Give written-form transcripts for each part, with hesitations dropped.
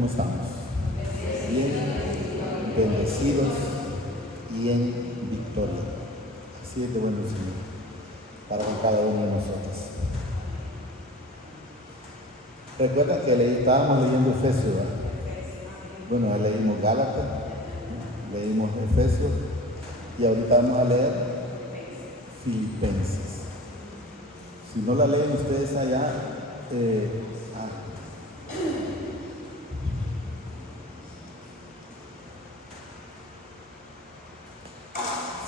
¿cómo estamos? Bien, bendecidos y en victoria. Así es de bueno el Señor, para con cada uno de nosotros. Recuerdan que estábamos leyendo Efesios, ¿verdad? Bueno, leímos Gálatas, leímos Efesios y ahorita vamos a leer Filipenses. Si no la leen ustedes allá,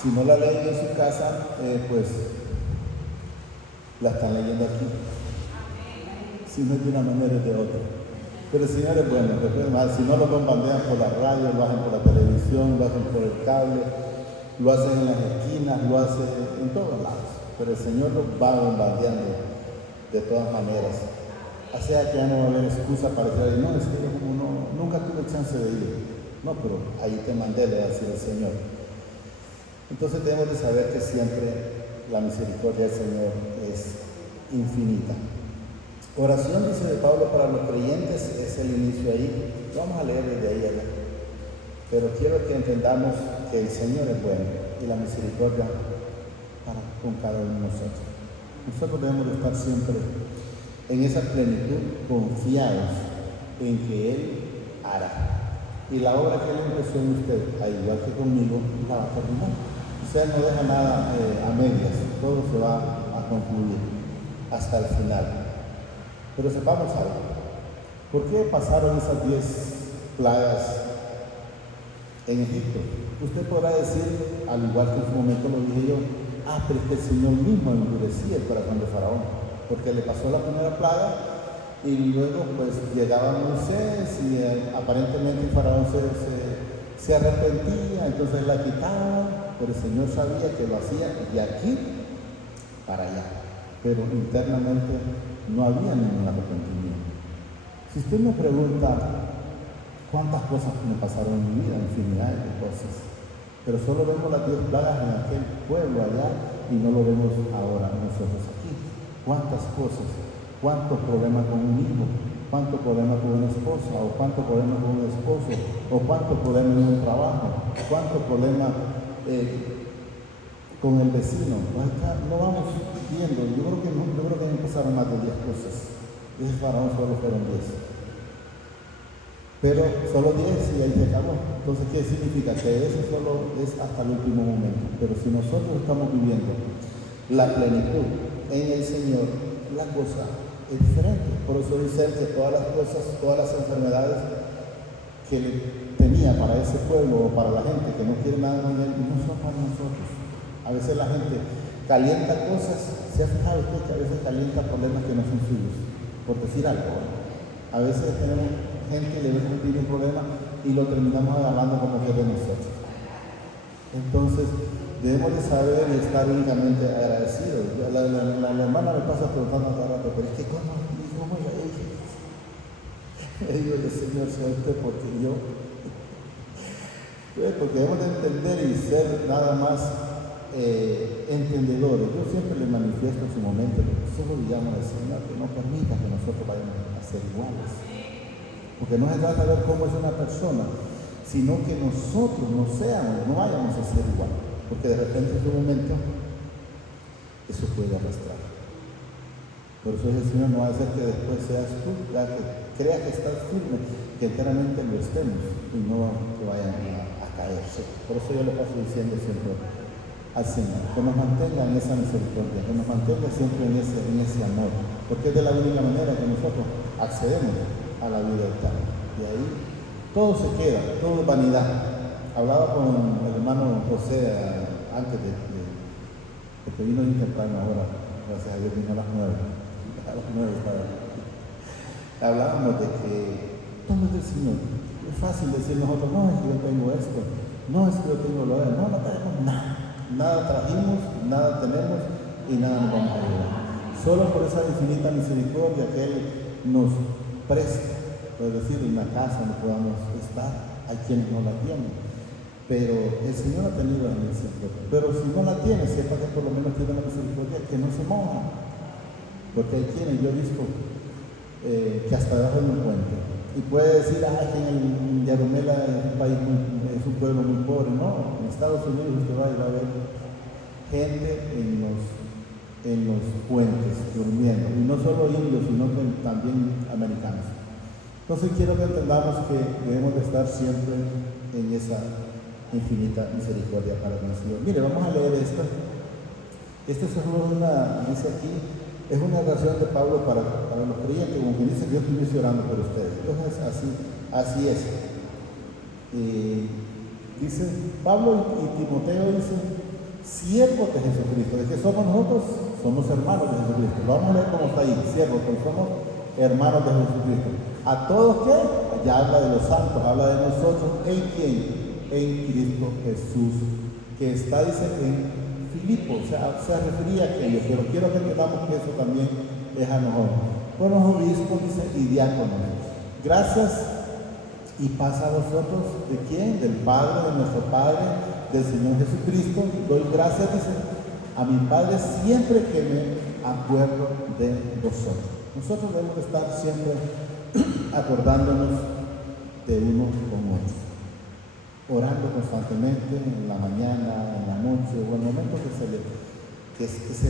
si no la leen en su casa, pues la están leyendo aquí. Si no es de una manera es de otra. Pero el Señor es bueno, recuerden, si no lo bombardean por la radio, lo hacen por la televisión, lo hacen por el cable, lo hacen en las esquinas, lo hacen en todos lados. Pero el Señor lo va bombardeando de todas maneras. O sea que ya no va a haber excusa para decir, no, es que yo como nunca tuve chance de ir. No, pero ahí te mandé, le va a decir el Señor. Entonces debemos de saber que siempre la misericordia del Señor es infinita. Oración, dice de Pablo, para los creyentes, es el inicio ahí. Vamos a leer desde ahí allá. Pero quiero que entendamos que el Señor es bueno y la misericordia con cada uno de nosotros. Nosotros debemos de estar siempre en esa plenitud, confiados en que Él hará. Y la obra que Él empezó en usted, al igual que conmigo, la va a terminar. O sea, no deja nada a medias, todo se va a concluir hasta el final. Pero sepamos algo. ¿Por qué pasaron esas 10 plagas en Egipto? Usted podrá decir, al igual que en su momento lo dije yo, pero es que el Señor mismo endurecía el corazón de Faraón, porque le pasó la primera plaga y luego pues llegaba Moisés y aparentemente Faraón se arrepentía, entonces la quitaba, pero el Señor sabía que lo hacía de aquí para allá, pero internamente no había ningún arrepentimiento. Si usted me pregunta cuántas cosas me pasaron en mi vida, infinidad de cosas, pero solo vemos las 10 plagas en aquel pueblo allá y no lo vemos ahora nosotros aquí. ¿Cuántas cosas? ¿Cuántos problemas con un hijo? ¿Cuántos problemas con una esposa? ¿O cuántos problemas con un esposo? ¿O cuántos problemas en un trabajo? ¿Cuántos problemas con el vecino? Pues acá no vamos viendo. Yo creo que me pasaron más de 10 cosas. Ese Faraón solo fueron 10. Pero solo 10 y ahí se acabó. Entonces, ¿qué significa? Que eso solo es hasta el último momento. Pero si nosotros estamos viviendo la plenitud en el Señor, la cosa es diferente. Por eso dice que todas las cosas, todas las enfermedades que tenía para ese pueblo o para la gente que no quiere nada con él, no son para nosotros. A veces la gente calienta cosas, se ha fijado usted que a veces calienta problemas que no son suyos, por decir algo. A veces tenemos gente que le tiene un problema y lo terminamos agarrando como que es de nosotros. Entonces, debemos de saber y estar únicamente agradecidos. La hermana me pasa preguntando cada rato, pero es que ¿cómo ella? Le digo, Señor, sea usted porque yo. Porque debemos de entender y ser nada más entendedores. Yo siempre le manifiesto en su momento, porque solo digamos al Señor que no permita que nosotros vayamos a ser iguales. Porque no se trata de ver cómo es una persona, sino que nosotros no vayamos a ser igual. Porque de repente en un momento eso puede arrastrar. Por eso el Señor no va a hacer que después seas tú, ya que creas que estás firme, que enteramente lo estemos y no que vayan a caerse. Por eso yo le paso diciendo siempre al Señor, que nos mantenga en esa misericordia, que nos mantenga siempre en ese amor, porque es de la única manera que nosotros accedemos a la vida eterna. Y ahí todo se queda, todo es vanidad. Hablaba con el hermano José antes porque vino bien temprano ahora, gracias a Dios vino a las 9. A las 9 estaba. Hablábamos de que todo es del Señor. Es fácil decir nosotros, no, es que yo tengo esto, no, es que yo tengo lo otro, no tenemos nada. Nada trajimos, nada tenemos y nada nos vamos a llevar. Solo por esa infinita misericordia que Él nos presta, es decir, en la casa donde podamos estar, hay quienes no la tienen. Pero el Señor ha tenido la misericordia. Pero si no la tiene, sepa que por lo menos tiene la misericordia, que no se moja. Porque hay quienes, yo he visto que hasta debajo de un puente. Y puede decir, que en Yarumela es un país, es un pueblo muy pobre. No, en Estados Unidos usted va y va a ver gente en los puentes durmiendo, y no solo indios, sino también americanos. Entonces quiero que entendamos que debemos de estar siempre en esa infinita misericordia para con el Señor. Mire, vamos a leer esto. Esta es dice aquí, es una oración de Pablo para los creyentes, como que dice que yo estuviese orando por ustedes. Entonces así es. Dice Pablo y Timoteo, dice, siervos de Jesucristo. ¿De qué somos nosotros? Somos hermanos de Jesucristo. Lo vamos a leer como está ahí, siervos, porque somos hermanos de Jesucristo. ¿A todos qué? Ya habla de los santos, habla de nosotros. ¿En quién? En Cristo Jesús, que está, dice, en Filipo, o sea, se refería a aquello, pero quiero que entendamos que eso también es a nosotros. Bueno, obispos, dice, y diáconos. Gracias y paz a vosotros. ¿De quién? Del Padre, de nuestro Padre, del Señor Jesucristo. Doy gracias, dice, a mi Padre siempre que me acuerdo de vosotros. Nosotros debemos estar siempre acordándonos de uno con otro, orando constantemente en la mañana, en la noche, o en el momento que se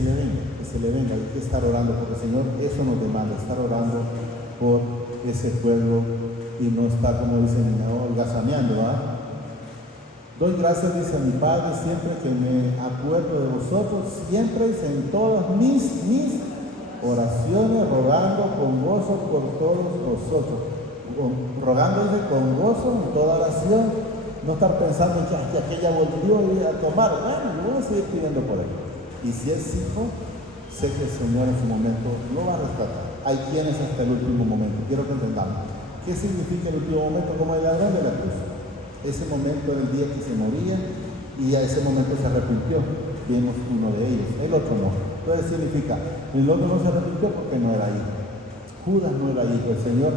le venga, hay que estar orando, porque el Señor eso nos demanda, estar orando por ese pueblo y no estar, como dicen, holgazaneando, ¿verdad? Doy gracias, dice, a mi Padre siempre que me acuerdo de vosotros, siempre, dice, en todas mis oraciones, rogando con gozo por todos vosotros. Rogando, dice, con gozo en toda oración. No estar pensando en que aquella volvió a tomar. Bueno, yo voy a seguir pidiendo por él. Y si es hijo, sé que el Señor en su momento lo va a rescatar. Hay quienes hasta el último momento. Quiero que entendamos. ¿Qué significa el último momento? Como el ladrón de la cruz. Ese momento del día que se moría, y a ese momento se arrepintió. Vimos uno de ellos, el otro no. Entonces significa, el otro no se arrepintió porque no era hijo. Judas no era hijo. El Señor,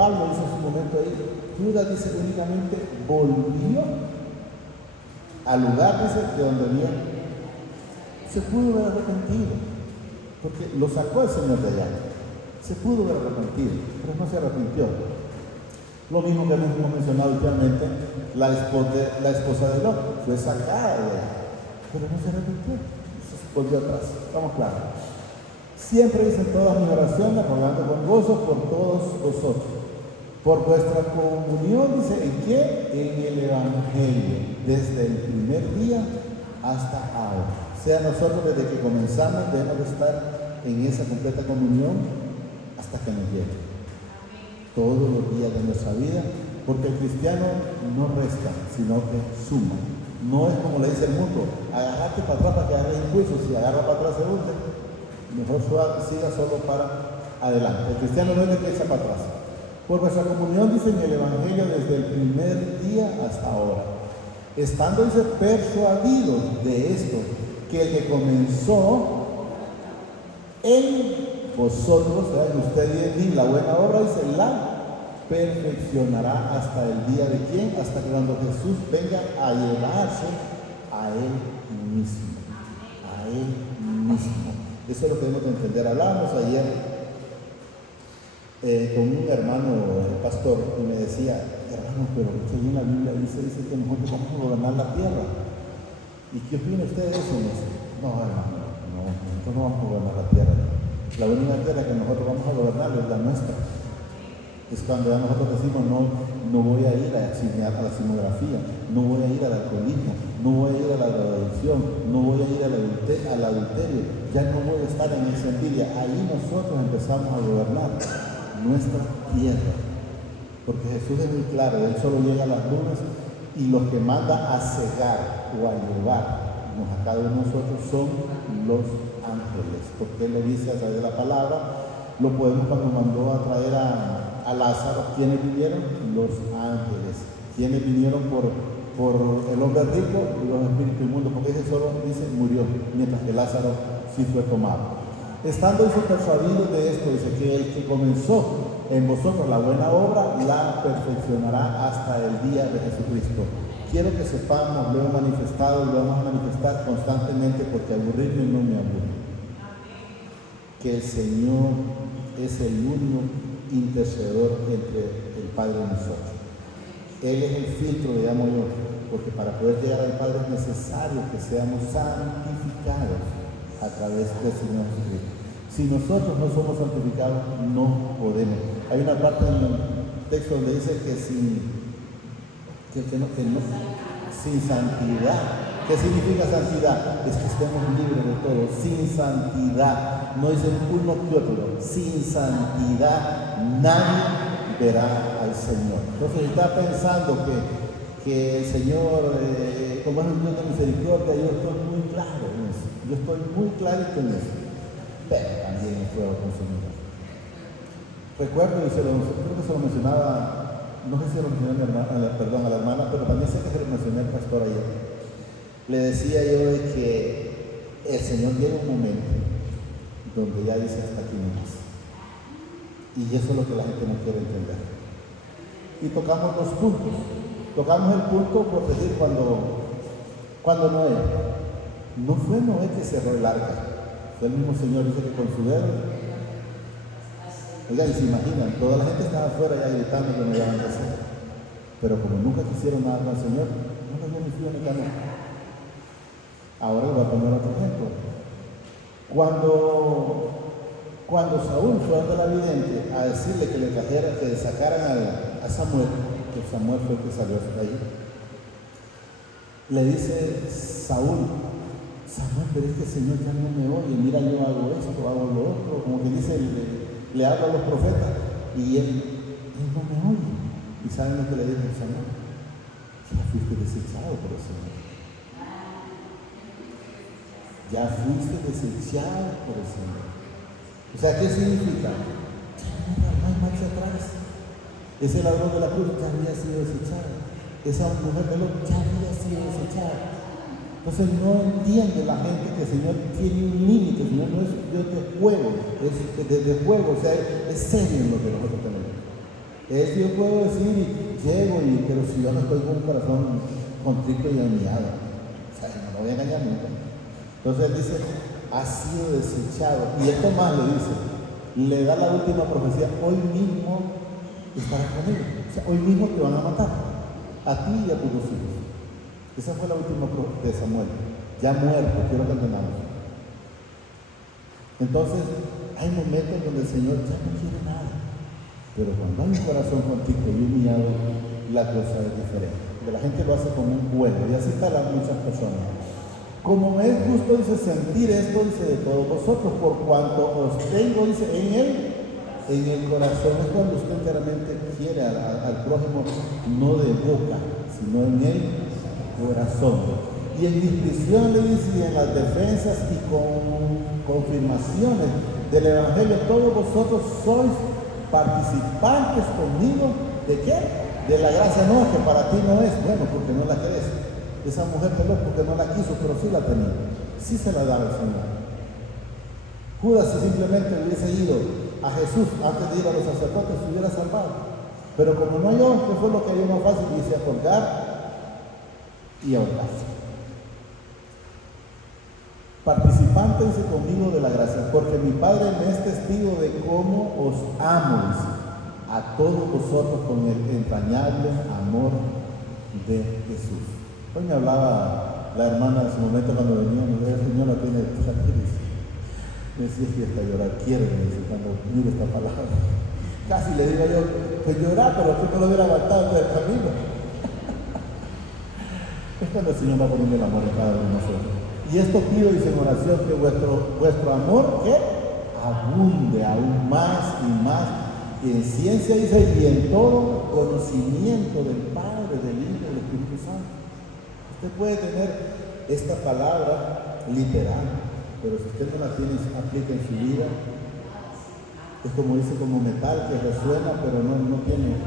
Pablo dice en su momento ahí, Judas, dice, únicamente volvió al lugar, dice, de donde venía. Se pudo haber arrepentido, porque lo sacó el Señor de allá. Se pudo haber arrepentido, pero no se arrepintió. Lo mismo que hemos mencionado últimamente, la esposa de Lot fue sacada de allá, pero no se arrepintió. Volvió atrás, estamos claros. Siempre dicen todas mis oraciones, rogando con gozo por todos vosotros, por vuestra comunión, dice, ¿en qué? En el Evangelio, desde el primer día hasta ahora. O sea, nosotros desde que comenzamos debemos de estar en esa completa comunión hasta que nos llegue. Todos los días de nuestra vida, porque el cristiano no resta, sino que suma. No es como le dice el mundo, agarrate para atrás para que agarres impulso, si agarra para atrás se hunde, mejor siga solo para adelante. El cristiano no es de que echa para atrás. Por vuestra comunión, dice en el Evangelio, desde el primer día hasta ahora, estando, dice, persuadidos de esto, que el que comenzó en vosotros, en usted y en mí, la buena obra, dice, la perfeccionará hasta el día de quién, hasta que cuando Jesús venga a llevarse a Él mismo, a Él mismo. Eso es lo que debemos de entender. Hablábamos ayer con un hermano, el pastor, y me decía, hermano, pero usted en la Biblia dice que nosotros vamos a gobernar la tierra. ¿Y qué opina usted de eso? Me dice, no, hermano, no, nosotros no vamos a gobernar la tierra. La única tierra que nosotros vamos a gobernar es la nuestra. Es cuando ya nosotros decimos, no voy a ir a la simografía, no voy a ir al alcoholismo, no voy a ir a la drogadicción, no voy a ir al adulterio, ya no voy a estar en esa envidia. Ahí nosotros empezamos a gobernar nuestra tierra. Porque Jesús es muy claro, Él solo llega a las nubes y los que manda a cegar o a llevarnos a cada uno de nosotros son los ángeles. Porque Él lo dice a través de la palabra, lo podemos cuando mandó a traer a Lázaro. ¿Quiénes vinieron? Los ángeles. ¿Quiénes vinieron por el hombre rico? Los espíritus inmundos, porque ese solo dice murió, mientras que Lázaro sí fue tomado. Estando persuadidos de esto, dice que el que comenzó en vosotros la buena obra, la perfeccionará hasta el día de Jesucristo. Quiero que sepamos, lo he manifestado y lo vamos a manifestar constantemente, porque aburrirme no me aburre. Que el Señor es el único intercedor entre el Padre y nosotros. Él es el filtro, le llamo yo, porque para poder llegar al Padre es necesario que seamos santificados a través del Señor Jesucristo. Si nosotros no somos santificados, no podemos. Hay una parte en el texto donde dice que sin santidad. ¿Qué significa santidad? Es que estemos libres de todo. Sin santidad, no dice uno que otro, sin santidad nadie verá al Señor. Entonces está pensando que el Señor, como es un Dios de misericordia, yo estoy muy claro en eso. Yo estoy muy clarito en eso. Pero también es fuego consumidor. Recuerdo, y creo que se lo mencionaba, no sé si se lo mencioné a la hermana, pero también sé que se lo mencioné al pastor ayer. Le decía yo de que el Señor llega un momento donde ya dice hasta aquí no más. Y eso es lo que la gente no quiere entender. Y tocamos dos puntos. Tocamos el punto por decir cuando Noé. No fue Noé que cerró el arca. Fue el mismo Señor, dice que con su dedo. Oigan, y se imaginan, toda la gente estaba afuera ya gritando que no iban a hacer. Pero como nunca quisieron nada con el Señor, no les dio ni frío ni calor. Ahora les voy a poner otro ejemplo. Cuando Saúl fue a la vidente a decirle que le trajera, que sacaran a Samuel, que Samuel fue el que salió de ahí, le dice Saúl, pero es que el Señor ya no me oye, mira, yo hago esto, hago lo otro, como que dice, le habla a los profetas, y él no me oye. ¿Y saben lo que le dijo Samuel? Ya fuiste desechado por el Señor. Ya fuiste desechado por el Señor. O sea, ¿qué significa? No hay marcha atrás. Ese ladrón de la cruz ya había sido desechado. Esa mujer de Lot ya había sido desechada. Entonces no entiende la gente que el Señor tiene un límite. El Señor no es Dios de juego, es de juego, o sea, es serio en lo que nosotros tenemos. Es yo puedo decir, llego, pero si yo no estoy con un corazón contrito y humillado, o sea, no lo voy a engañar nunca. Entonces él dice, ha sido desechado. Y esto más le dice, le da la última profecía, hoy mismo estarás conmigo. O sea, hoy mismo te van a matar, a ti y a tus dos hijos. Esa fue la última de Samuel, ya muerto, quiero que entendamos. Entonces, hay momentos donde el Señor ya no quiere nada, pero cuando hay un corazón contrito y humillado, la cosa es diferente. Porque la gente lo hace como un juego, y así están muchas personas. Como me es justo, dice, sentir esto, dice, de todos vosotros, por cuanto os tengo, dice, en el corazón. Es cuando usted enteramente quiere al prójimo, no de boca, sino en el corazón. Y en mis prisiones, dice, y en las defensas y con confirmaciones del Evangelio, todos vosotros sois participantes conmigo, ¿de qué? De la gracia. No, que para ti no es, bueno, porque no la querés. Esa mujer peló porque no la quiso, pero sí la tenía. Sí se la daba el Señor. Judas, si simplemente hubiese ido a Jesús antes de ir a los sacerdotes, se hubiera salvado. Pero como no yo, ¿qué fue lo que había más fácil? Dice, a colgar y ahorcarse. Participante, dice, conmigo de la gracia, porque mi Padre me es testigo de cómo os amo, dice, a todos vosotros con el entrañable amor de Jesús. Hoy me hablaba la hermana en su momento cuando veníamos, el Señor la tiene tranquila. Me decía que hasta llorar quiere, me dice, cuando miro esta palabra. Casi le digo yo, pues llorar, pero tú no lo hubiera aguantado del camino. Es cuando el Señor va poniendo el amor en cada uno de nosotros. Y esto pido, dice en oración, que vuestro amor, ¿qué? Abunde aún más y más en ciencia, dice, y en todo conocimiento del Padre, del Hijo y del Espíritu Santo. Usted puede tener esta palabra literal, pero si usted no la tiene, aplica en su vida, es como dice, como metal que resuena, pero no tiene.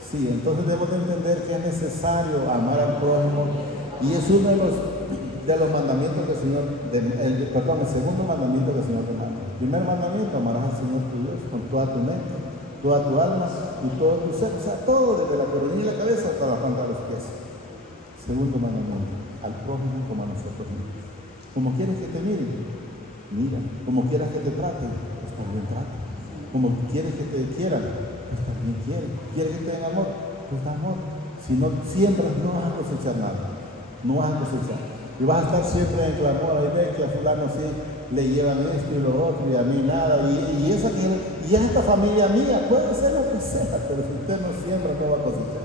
Sí, entonces debemos de entender que es necesario amar al prójimo, y es uno de los mandamientos que el Señor, el segundo mandamiento que el Señor te manda. El primer mandamiento, amarás al Señor tu Dios con toda tu mente, toda tu alma y todo tu ser, o sea, todo desde la coronilla de la cabeza hasta la planta de los pies. Segundo mandamiento, al prójimo como a nosotros mismos. Como quieres que te miren, mira. Como quieras que te traten, pues por buen trato. Como quieres que te quieran, pues también quieres. ¿Quieres que te den amor? Pues da amor. Si no siembras, no vas a cosechar nada. No vas a cosechar. Y vas a estar siempre en clamor. Ahí ves que a fulano sí le llevan esto y lo otro y a mí nada. Y esta familia mía puede ser lo que sea, pero si usted no siembra, no va a cosechar.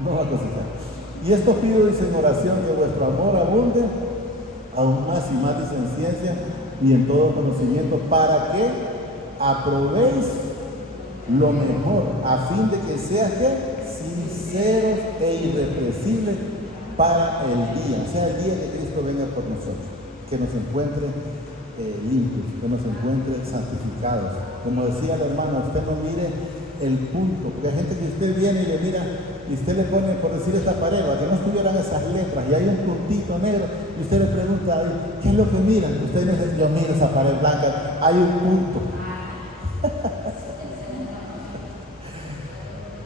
No va a cosechar. Y esto pido, dice en oración, que vuestro amor abunde aún más y más, dice en ciencia y en todo conocimiento, para que aprobéis lo mejor, a fin de que seas sinceros e irrepresibles para el día, o sea, el día que Cristo venga por nosotros, que nos encuentre limpios, que nos encuentre santificados. Como decía la hermana, usted no mire el punto, porque hay gente que usted viene y le mira, y usted le pone, por decir esta pared, que no estuvieran esas letras, y hay un puntito negro, y usted le pregunta, ¿qué es lo que miran? Usted le dice, yo miro esa pared blanca, hay un punto.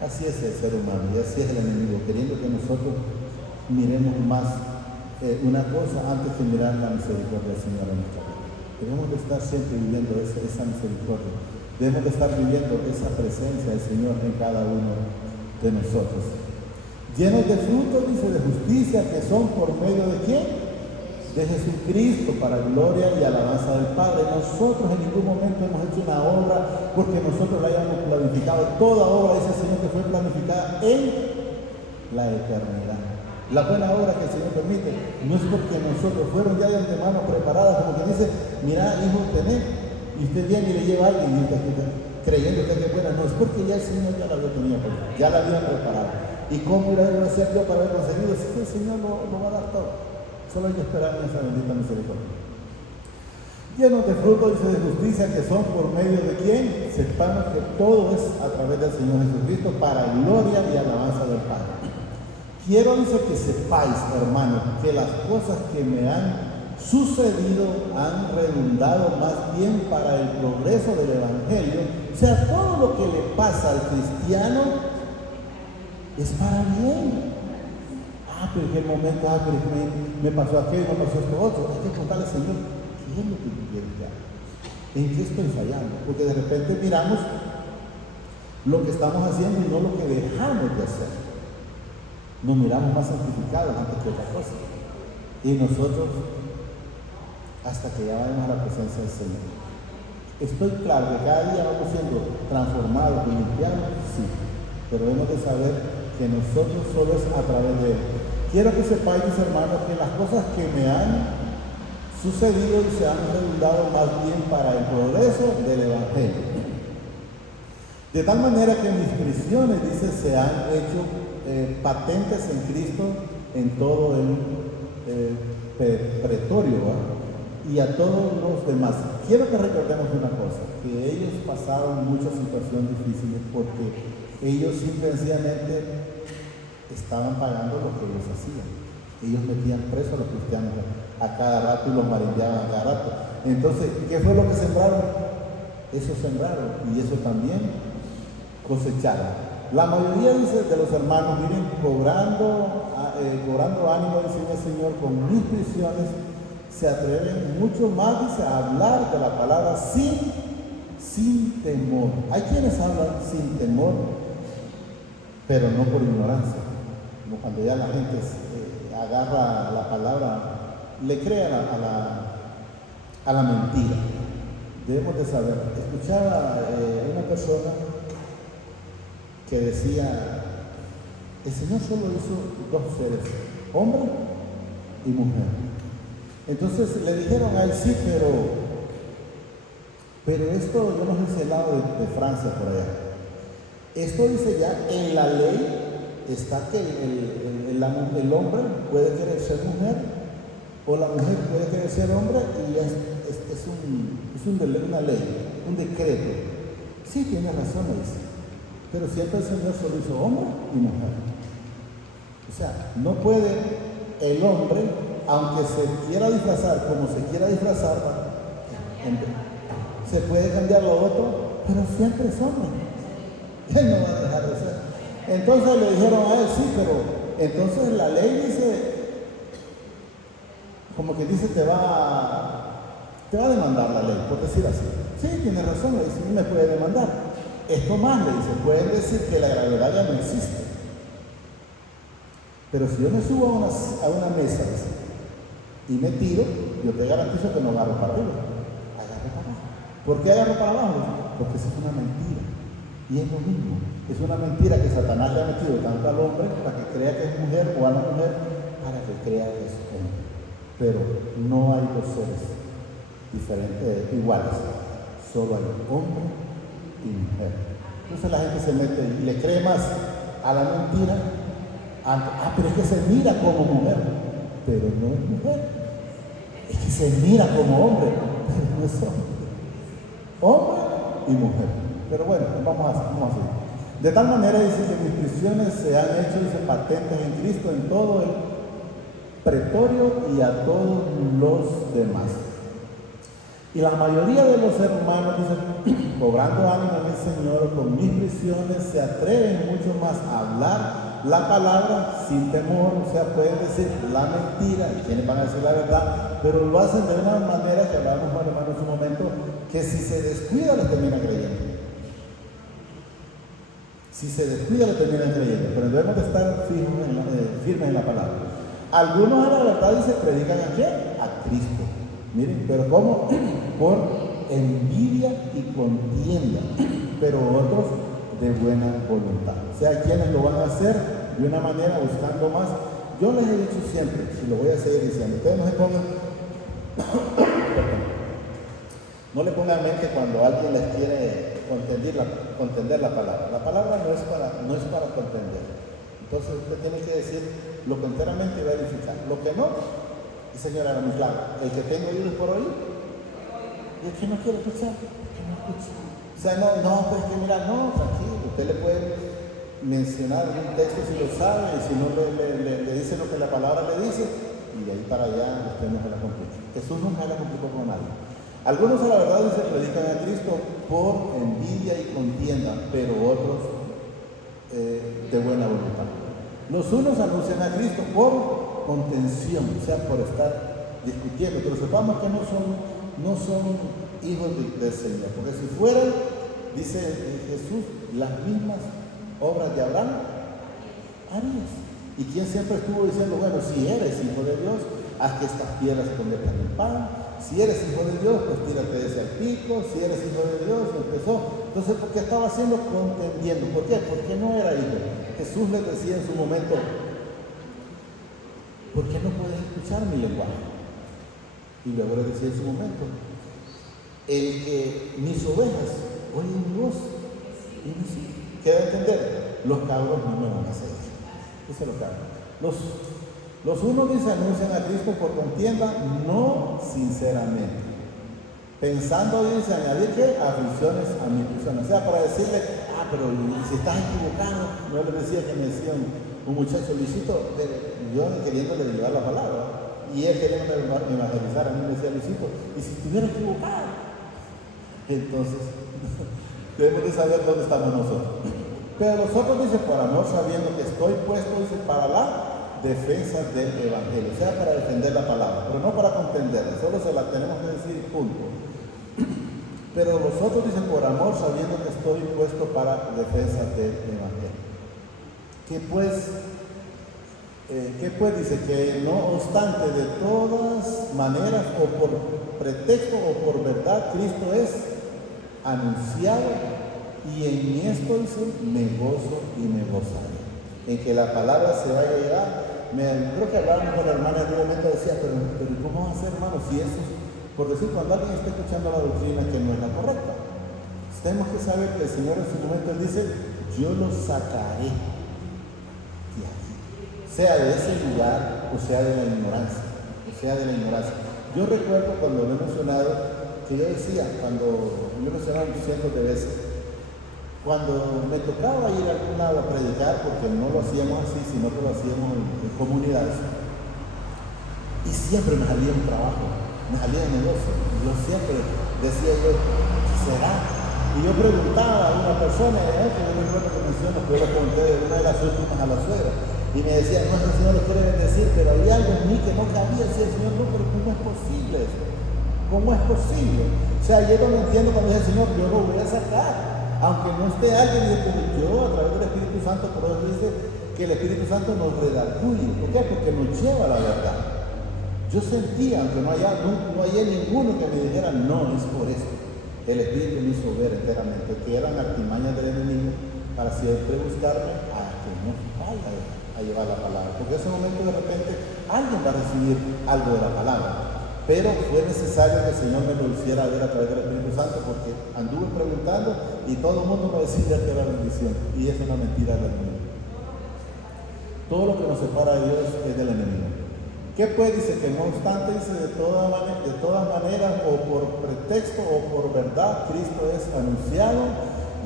Así es el ser humano, y así es el enemigo, queriendo que nosotros miremos más una cosa antes que mirar la misericordia del Señor en nuestra vida. Debemos de estar siempre viviendo esa misericordia. Debemos de estar viviendo esa presencia del Señor en cada uno de nosotros. Llenos de frutos, dice, de justicia, que son por medio de ¿quién? De Jesucristo, para gloria y alabanza del Padre. Nosotros en ningún momento hemos hecho una obra porque nosotros la hayamos planificado. Toda obra, dice el Señor, que fue planificada en la eternidad. La buena obra que el Señor permite no es porque nosotros fueron ya de antemano preparadas, como que dice, mira, hijo, tenés, y usted viene y le lleva a alguien y usted creyendo que es buena, no, es porque ya el Señor ya la había tenido, ya la había preparado. ¿Y cómo iba a hacer yo para haber conseguido? Si el Señor lo va a dar todo, solo hay que esperar en esa bendita misericordia. Llenos de frutos, dice, de justicia, que son por medio de quién, sepamos que todo es a través del Señor Jesucristo, para gloria y alabanza del Padre. Quiero, dice, que sepáis, hermanos, que las cosas que me han sucedido han redundado más bien para el progreso del Evangelio. O sea, todo lo que le pasa al cristiano es para bien. Pero en qué momento, pero me pasó aquello, me pasó esto otro. Hay que contarle al Señor, ¿qué es lo que tú quieres que haga? ¿En qué estoy fallando? Porque de repente miramos lo que estamos haciendo y no lo que dejamos de hacer. Nos miramos más santificados antes que otra cosa. Y nosotros, hasta que ya vayamos a la presencia del Señor. Estoy claro que cada día vamos siendo transformados y limpiados, sí. Pero debemos de saber que nosotros solo es a través de Él. Quiero que sepáis, mis hermanos, que las cosas que me han sucedido y se han redundado más bien para el progreso del Evangelio. De tal manera que mis prisiones, dice, se han hecho patentes en Cristo en todo el pretorio, y a todos los demás. Quiero que recordemos una cosa, que ellos pasaron muchas situaciones difíciles porque ellos simplemente estaban pagando lo que ellos hacían. Ellos metían presos a los cristianos a cada rato y los marindeaban a cada rato. Entonces, ¿qué fue lo que sembraron? Eso sembraron y eso también cosecharon. La mayoría, dice, de los hermanos, miren, cobrando ánimo, dice el Señor, con mis prisiones, se atreven mucho más, dice, a hablar de la palabra sin temor. Hay quienes hablan sin temor, pero no por ignorancia. Como cuando ya la gente agarra la palabra, le cree a la mentira. Debemos de saber. Escuchaba una persona que decía, el Señor solo hizo dos seres, hombre y mujer. Entonces le dijeron a él, sí, pero esto, yo no sé si el lado de Francia por allá, esto dice ya, en la ley está que el hombre puede querer ser mujer o la mujer puede querer ser hombre y es una ley, un decreto. Sí, tiene razón, dice. Pero siempre el Señor solo hizo hombre y mujer. O sea, no puede el hombre, aunque se quiera disfrazar como se quiera disfrazar, se puede cambiar lo otro, pero siempre es hombre. Él no va a dejar de ser. Entonces le dijeron a él, sí, pero entonces la ley dice, como que dice, te va te va a demandar la ley, por decir así. Sí, tiene razón, le dice, no me puede demandar. Esto más, le dice, pueden decir que la gravedad ya no existe. Pero si yo me subo a una mesa, dice, y me tiro, yo te garantizo que no agarro para arriba, agarro para abajo. ¿Por qué agarro para abajo? Porque eso es una mentira. Y es lo mismo, es una mentira que Satanás le ha metido tanto al hombre para que crea que es mujer o a la mujer para que crea que es hombre. Pero no hay dos seres diferentes, iguales, solo hay hombre y mujer. Entonces la gente se mete y le cree más a la mentira. Pero es que se mira como mujer, pero no es mujer. Es que se mira como hombre, pero no es hombre. Hombre y mujer. Pero bueno, vamos a seguir. De tal manera dice que mis prisiones se han hecho, dice, patentes en Cristo en todo el pretorio y a todos los demás. Y la mayoría de los hermanos, dice, cobrando ánimo en el Señor, con mis prisiones se atreven mucho más a hablar la palabra sin temor, o sea, pueden decir la mentira, y quienes van a decir la verdad, pero lo hacen de una manera que hablamos, hermano, en su momento, que si se descuida les termina creyendo. Si se descuida le terminan creyendo, pero debemos de estar firmes en la palabra. Algunos a la verdad dice predican a quién? A Cristo. Miren, pero ¿cómo? Por envidia y contienda, pero otros de buena voluntad. O sea, quienes lo van a hacer de una manera buscando más. Yo les he dicho siempre, y lo voy a seguir diciendo, ustedes no se pongan, no le pongan en mente cuando alguien les quiere contender la palabra. La palabra no es para contender. Entonces usted tiene que decir lo que enteramente va a edificar. Lo que no, y señora Aramis, claro, el que tengo oídos por oír, y el que no quiere escuchar, que no escucha. O sea, pues que mira, no, tranquilo, usted le puede mencionar un texto si lo sabe, y si no le dice lo que la palabra le dice, y de ahí para allá usted no se la complica. Jesús no se la complicó con nadie. Algunos a la verdad dice predican a Cristo por envidia y contienda, pero otros de buena voluntad. Los unos anuncian a Cristo por contención, o sea, por estar discutiendo, pero sepamos que no son hijos del Señor, porque si fueran, dice Jesús, las mismas obras de Abraham harías. Y quien siempre estuvo diciendo, bueno, si eres hijo de Dios, haz que estas piedras se conviertan en pan. Si eres hijo de Dios, pues tírate de ese pico. Si eres hijo de Dios, empezó. Entonces, ¿por qué estaba haciendo? Contendiendo. ¿Por qué? Porque no era hijo. Jesús les decía en su momento, ¿por qué no puedes escuchar mi lenguaje? Y luego les decía en su momento, el que mis ovejas oyen mi voz y me siguen. ¿Queda entender? Los cabros no me van a seguir. Dice los cabros. Los unos dicen anuncian a Cristo por contienda, no sinceramente. Pensando, dice, añadir que aflicciones a mis prisiones. O sea, para decirle, pero si estás equivocado, no le decía que me decía un muchacho Luisito, yo queriéndole llevar la palabra, y él queriendo evangelizar, a mí me decía Luisito, y si estuviera equivocado, entonces debemos de saber dónde estamos nosotros. Pero los otros dicen, por amor, sabiendo que estoy puesto, dice, para la defensa del Evangelio, o sea, para defender la palabra, pero no para contenderla, solo se la tenemos que decir, punto. Pero los otros dicen, por amor, sabiendo que estoy puesto para defensa del Evangelio. ¿Qué pues? Dice que no obstante, de todas maneras, o por pretexto o por verdad, Cristo es anunciado, y en esto dice, me gozo y me gozaré. En que la palabra se vaya a llegar. Creo que hablábamos con la hermana en un momento, decía, pero ¿cómo va a ser, hermano? Si eso, por decir, cuando alguien está escuchando la doctrina que no es la correcta, tenemos que saber que el Señor en su momento dice, yo lo sacaré de aquí, sea de ese lugar o sea de la ignorancia, Yo recuerdo cuando lo he mencionado, que yo decía, cuando lo he mencionado cientos de veces, cuando me tocaba ir a algún lado a predicar, porque no lo hacíamos así, sino que lo hacíamos en comunidades, y siempre me salía un trabajo, me salía un negocio. Yo siempre decía ¿será? Y yo preguntaba a una persona, que yo recuerdo que menciono, que yo le pregunté de una de las últimas a la suegra, y me decía, no, el Señor lo quiere bendecir, pero había algo en mí que no cabía. Decía el Señor, no, pero ¿cómo es posible esto? ¿Cómo es posible? O sea, yo no entiendo cuando dice el Señor, yo lo voy a sacar. Aunque no esté alguien, dice, pero yo a través del Espíritu Santo, por eso dice que el Espíritu Santo nos redarguye. ¿Por qué? Porque nos lleva a la verdad. Yo sentía, aunque no haya ninguno que me dijera, no, es por esto. El Espíritu me hizo ver enteramente que eran artimañas del enemigo para siempre buscarme a que no vaya a llevar la palabra. Porque en ese momento de repente alguien va a recibir algo de la palabra. Pero fue necesario que el Señor me lo hiciera ver a través del Espíritu Santo, porque anduve preguntando y todo el mundo me decía que era bendición. Y eso es una mentira del enemigo. Todo lo que nos separa de Dios es del enemigo. ¿Qué pues? Dice que no obstante, dice de todas maneras, o por pretexto o por verdad, Cristo es anunciado,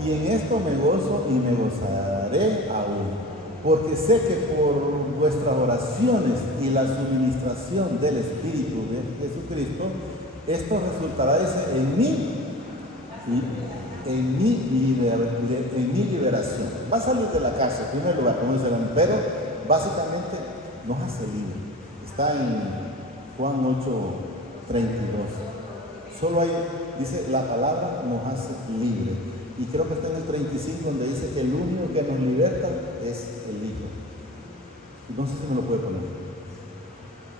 y en esto me gozo y me gozaré aún. Porque sé que por vuestras oraciones y la suministración del Espíritu de Jesucristo, esto resultará, dice, en mi liberación. Va a salir de la cárcel, en primer lugar, como dice el hermano, pero básicamente nos hace libre. Está en Juan 8:32. Solo ahí dice, la palabra nos hace libre. Y creo que está en el 35, donde dice que el único que nos liberta es el Hijo. No sé si me lo puede poner.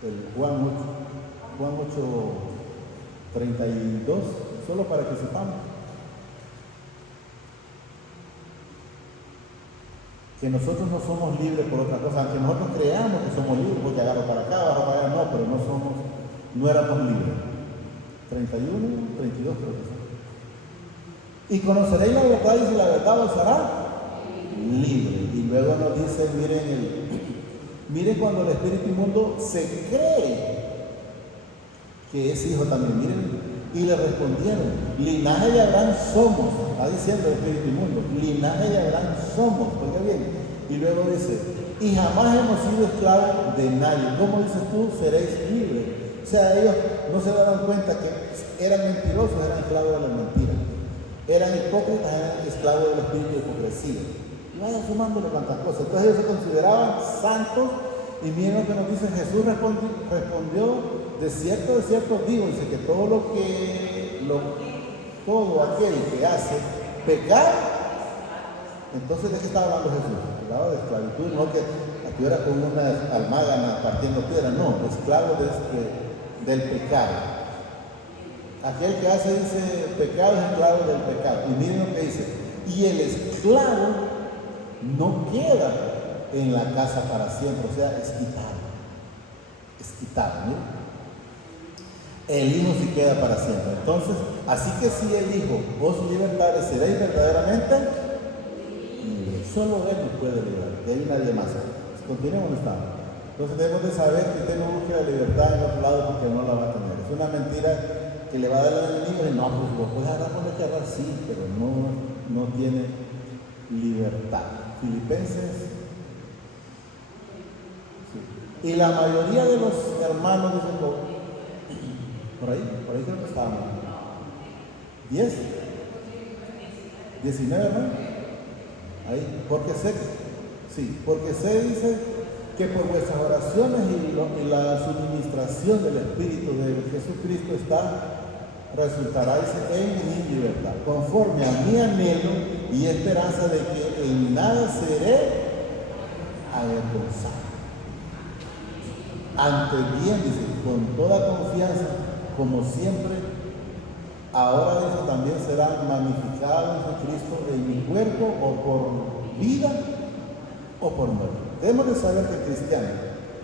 El Juan 8:32, solo para que sepamos que nosotros no somos libres por otra cosa, aunque nosotros creamos que somos libres, porque agarro para acá, agarro para allá, no, pero no éramos libres. 31, 32 creo que son. Y conoceréis la verdad, y si la verdad os hará libre. Y luego nos dice, miren cuando el espíritu inmundo se cree que es hijo también, miren, y le respondieron, linaje de Abraham somos, está diciendo el espíritu inmundo, linaje de Abraham somos, oiga bien, y luego dice, y jamás hemos sido esclavos de nadie. ¿Cómo dices tú? Seréis libres. O sea, ellos no se daban cuenta que eran mentirosos, eran esclavos de la mentira, eran hipócritas, eran esclavos del espíritu de hipocresía. Y vayan sumándole tantas cosas. Entonces ellos se consideraban santos, y miren lo que nos dice Jesús, respondió, de cierto digo, dice que todo aquel que hace pecar, entonces ¿de qué estaba hablando Jesús? Hablaba de esclavitud, no que aquí era con una almágana partiendo piedra, no, esclavo del pecado. Aquel que hace, dice, pecado es esclavo del pecado. Y miren lo que dice, y el esclavo no queda en la casa para siempre, o sea, es quitado, ¿no? El Hijo sí queda para siempre. Entonces, así que si el Hijo os libertare, seréis verdaderamente libres. Solo Él nos puede liberar, de ahí nadie más. Continuemos donde estamos. Entonces debemos de saber que usted no busque la libertad en otro lado porque no la va a tener. Es una mentira que le va a dar al enemigo y no, pues lo puedes agarrar por la tierra, sí, pero no tiene libertad. Filipenses. Sí. Y la mayoría de los hermanos dicen, por ahí creo que estábamos. 10, 19, hermano. Ahí, porque sé, dice, que por vuestras oraciones y la suministración del Espíritu de Jesucristo resultará en mi libertad, conforme a mi anhelo y esperanza de que en nada seré avergonzado. Antes bien, dice, con toda confianza, como siempre, ahora dice, también será magnificado Jesucristo en mi cuerpo, o por vida o por muerte. Debemos de saber que el cristiano,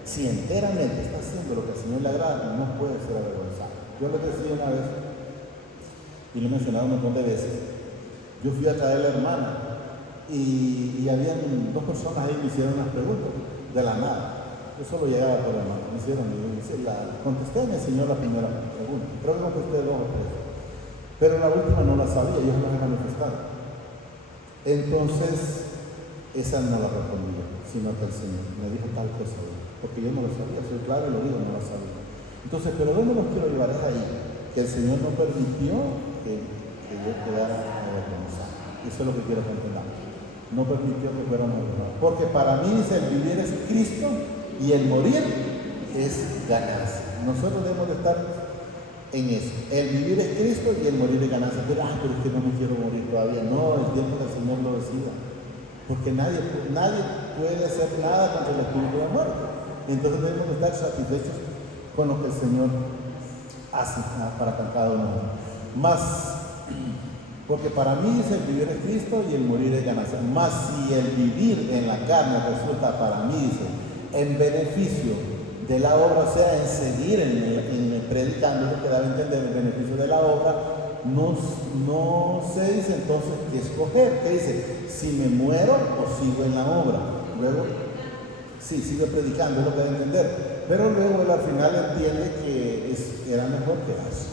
si enteramente está haciendo lo que al Señor le agrada, no puede ser avergonzado. Yo lo decía una vez, y lo he mencionado un montón de veces. Yo fui a traer a la hermana, y habían dos personas ahí que me hicieron unas preguntas de la nada. Yo solo llegaba por la mano, me hicieron, contesté, me enseñó la primera pregunta, creo que contesté 2 o 3, pero la última no la sabía, yo no la he manifestado. Entonces, esa no la respondí, sino que el Señor me dijo tal cosa, porque yo no lo sabía, soy claro y lo digo, no lo sabía. Entonces, pero ¿dónde los quiero llevar? Es ahí, que el Señor no permitió que yo quedara avergonzado. Eso es lo que quiero que entendamos. No permitió que fuéramos avergonzados, porque para mí, dice, el vivir es Cristo, y el morir es ganarse. Nosotros debemos de estar en eso. El vivir es Cristo y el morir es ganancia. Pero es que no me quiero morir todavía. No, el tiempo que el Señor lo decida. Porque nadie puede hacer nada contra el espíritu de la muerte. Entonces debemos estar satisfechos con lo que el Señor hace para cada uno. Más, porque para mí dice el vivir es Cristo y el morir es ganancia. Más si el vivir en la carne resulta para mí, dice, en beneficio de la obra, o sea, en seguir en predicando, lo que da a entender el beneficio de la obra, no se dice entonces qué escoger. ¿Qué dice? Si me muero o sigo en la obra. Luego, sí, sigo predicando, es lo que da a entender. Pero luego él al final entiende que era mejor quedarse.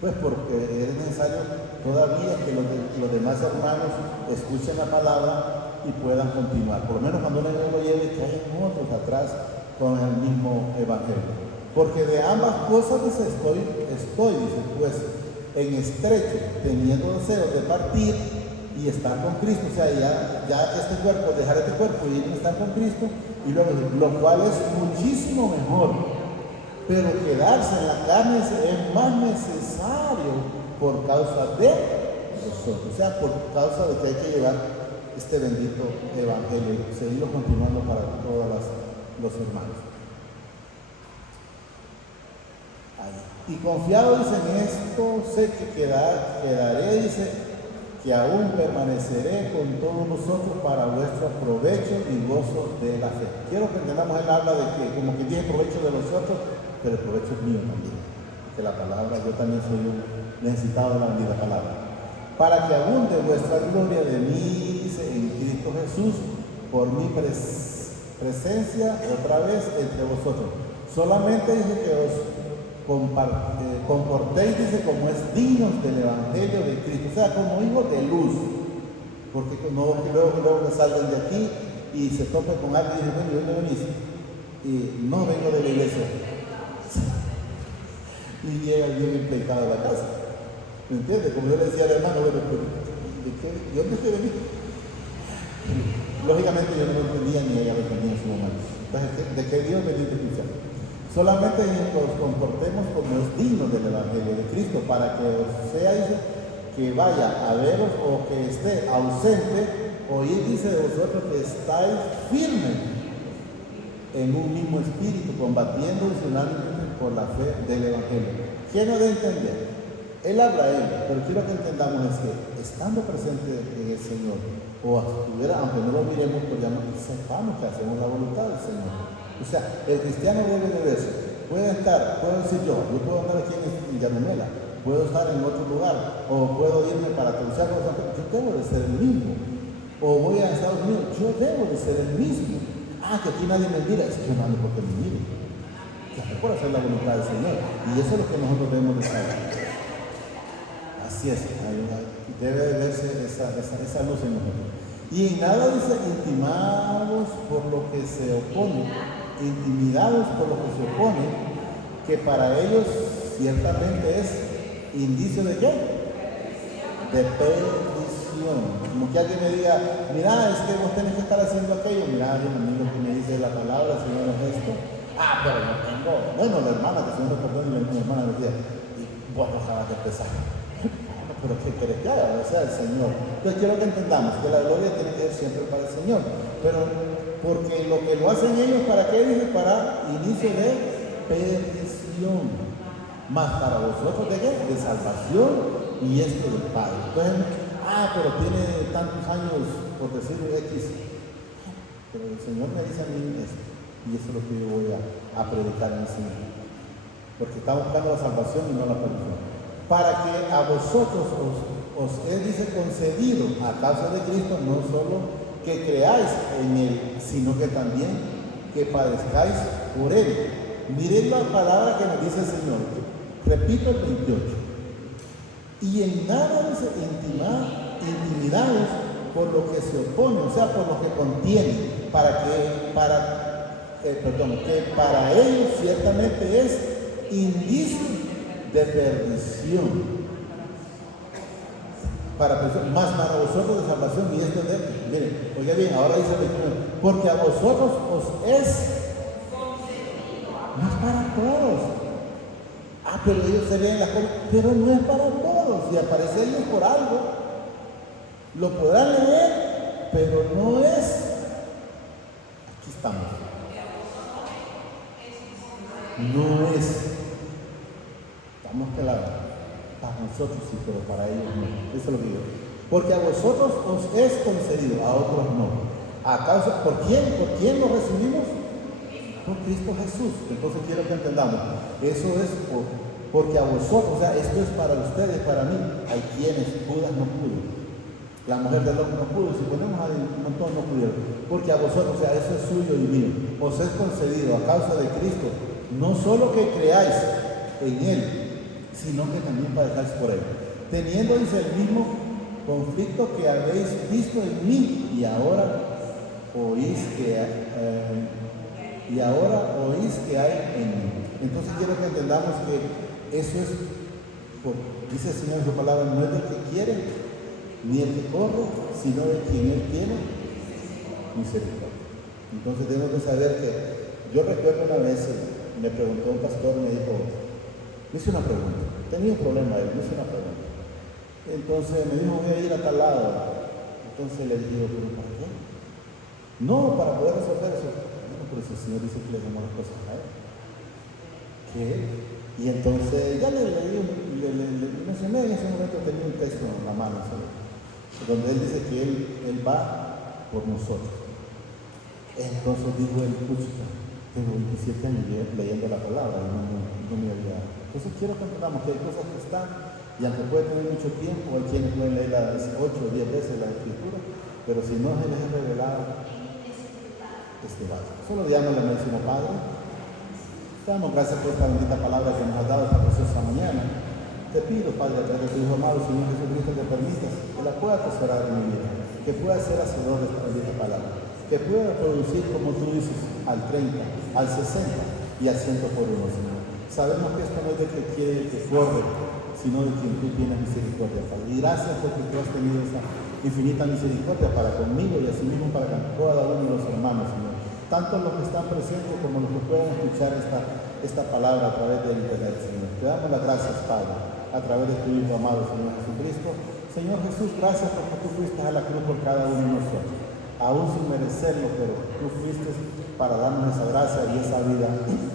Pues porque es necesario todavía que los demás hermanos escuchen la palabra y puedan continuar. Por lo menos cuando uno lo lleve, traigan otros atrás con el mismo evangelio. Porque de ambas cosas dice, estoy, dice, pues en estrecho, teniendo deseos de partir y estar con Cristo, o sea, ya este cuerpo, dejar este cuerpo y ir a estar con Cristo, y luego, lo cual es muchísimo mejor, pero quedarse en la carne es más necesario por causa de nosotros, o sea, por causa de que hay que llevar este bendito evangelio, seguirlo continuando para todos los hermanos. Y confiado, dice, en esto, sé que quedaré, dice, que aún permaneceré con todos vosotros para vuestro provecho y gozo de la fe. Quiero que entendamos, él habla de que como que tiene provecho de vosotros, pero el provecho es mío también. Que la palabra, yo también soy un necesitado de la bendita palabra. Para que abunde vuestra gloria de mí, dice, en Cristo Jesús, por mi presencia otra vez entre vosotros. Solamente dice que os comportéis, dice, como es dignos del evangelio de Cristo, o sea, como hijos de luz, porque luego que salgan de aquí y se topen con alguien y dicen, bueno, ¿dónde venís? Y no vengo de la iglesia, y llega bien implicado a la casa, ¿me entiendes? Como yo le decía al hermano, bueno, ¿de dónde usted venía? Lógicamente yo no lo entendía ni ella lo entendía en su momento. Entonces, ¿de qué Dios venís de escuchar? Solamente nos comportemos como es digno del evangelio de Cristo, para que sea, dice, que vaya a veros o que esté ausente, oír, dice, de vosotros que estáis firmes en un mismo espíritu, combatiendo y unánimemente por la fe del evangelio. ¿Quién no debe entender? Él habla a él, pero quiero que entendamos es que estando presente en el Señor, o aunque no lo miremos, pues ya no sepamos que hacemos la voluntad del Señor. O sea, el cristiano debe de verse. Puedo decir yo puedo andar aquí en Yanumela, puedo estar en otro lugar, o puedo irme para Tulsa, yo debo de ser el mismo. O voy a Estados Unidos, yo debo de ser el mismo. Que aquí nadie me mira, es que yo no ando porque me mire. O sea, por hacer la voluntad del Señor. Y eso es lo que nosotros debemos de saber. Así es, debe de verse esa luz en nosotros. Y en nada dice intimidados por lo que se opone, que para ellos ciertamente es indicio de qué? De perdición. Como que alguien me diga, mira, es que vos tenés que estar haciendo aquello. Mira, a mí lo que me dice la palabra, Señor, es esto. Pero no tengo. Bueno, la hermana, que se me recordó, mi hermana me decía, y vos no acabas de empezar. Pero ¿qué querés que haga? O sea, el Señor. Entonces quiero que entendamos que la gloria tiene que ser siempre para el Señor. Pero porque lo que lo hacen ellos, ¿para qué? Dice, para inicio de perdición. Más para vosotros, ¿de qué? De salvación y esto del Padre. Entonces, pero tiene tantos años, por decirlo X. Pero el Señor me dice a mí esto. Y eso es lo que yo voy a predicar en el Señor. Porque está buscando la salvación y no la perdición. Para que a vosotros os es, dice, concedido a causa de Cristo, no solo que creáis en Él, sino que también que padezcáis por Él. Miren la palabra que nos dice el Señor. Repito el 28. Y en nada dice intimidados por lo que se opone, o sea, por lo que contiene, que para ellos ciertamente es indicio de perdición, más para vosotros de salvación, y esto de, miren, oiga bien, ahora dice el 29, porque a vosotros os es, no es para todos. pero ellos se leen las cosas, pero no es para todos. Si aparece ellos por algo, lo podrán leer, pero no es. Aquí estamos. No es. Estamos claros. Para nosotros sí, pero para ellos no. Eso es lo que digo. Porque a vosotros os es concedido, a otros no. ¿A causa? ¿Por quién? ¿Por quién lo recibimos? Por Cristo Jesús. Entonces quiero que entendamos. Eso es porque a vosotros, o sea, esto es para ustedes, para mí. Hay quienes, Judas no pudo. La mujer del hombre no pudo. Si ponemos ahí un montón, no pudieron. Porque a vosotros, o sea, eso es suyo y mío. Os es concedido a causa de Cristo. No solo que creáis en Él, sino que también padecáis por Él. Teniendo, dice, el mismo conflicto que habéis visto en mí y ahora oís que hay en mí. Entonces quiero que entendamos que eso es, dice el Señor en su palabra, no es del que quiere ni el que corre, sino de quien Él tiene misericordia. Entonces tenemos que saber que yo recuerdo una vez, me preguntó un pastor, me dijo, me hizo una pregunta, tenía un problema, me hizo una pregunta. Entonces me dijo, voy a ir a tal lado. Entonces le dije, ¿pero para qué? No, para poder resolver eso. Bueno, pero si el Señor dice que le damos las cosas a Él. ¿Qué? Y entonces ya le mencioné en ese momento, tenía un texto en la mano, ¿sabes? Donde Él dice que Él va por nosotros. Entonces dijo él, pucha, tengo 27 años leyendo la palabra y no me había... Entonces quiero que entendamos que hay cosas que están, y aunque puede tener mucho tiempo, hay quienes pueden leer las 8 o 10 veces la Escritura, pero si no se les ha revelado, vaso. Solo digámosle al Santísimo Padre, te damos gracias por esta bendita palabra que nos has dado esta preciosa mañana. Te pido, Padre, a través de tu Hijo amado, Señor Jesucristo, que permitas que la pueda atesorar en mi vida, que pueda ser hacedor de esta bendita palabra, que pueda producir, como tú dices, al 30, al 60 y al 100 por uno, Señor. Sabemos que esto no es de que quiere que corre, sino de quien tú tienes misericordia, Padre. Y gracias porque tú has tenido esa infinita misericordia para conmigo y asimismo para cada uno de los hermanos, Señor. Tanto los que están presentes como los que puedan escuchar esta palabra a través del internet, Señor. Te damos las gracias, Padre, a través de tu Hijo amado, Señor Jesucristo. Señor Jesús, gracias porque tú fuiste a la cruz por cada uno de nosotros, aún sin merecerlo, pero tú fuiste para darnos esa gracia y esa vida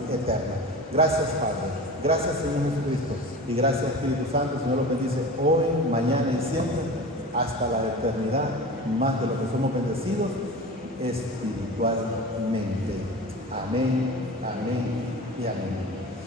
eterna. Gracias, Padre. Gracias, Señor Jesucristo. Y gracias, Espíritu Santo. Señor, lo bendice hoy, mañana y siempre, hasta la eternidad, más de lo que somos bendecidos espiritualmente. Amén, amén y amén.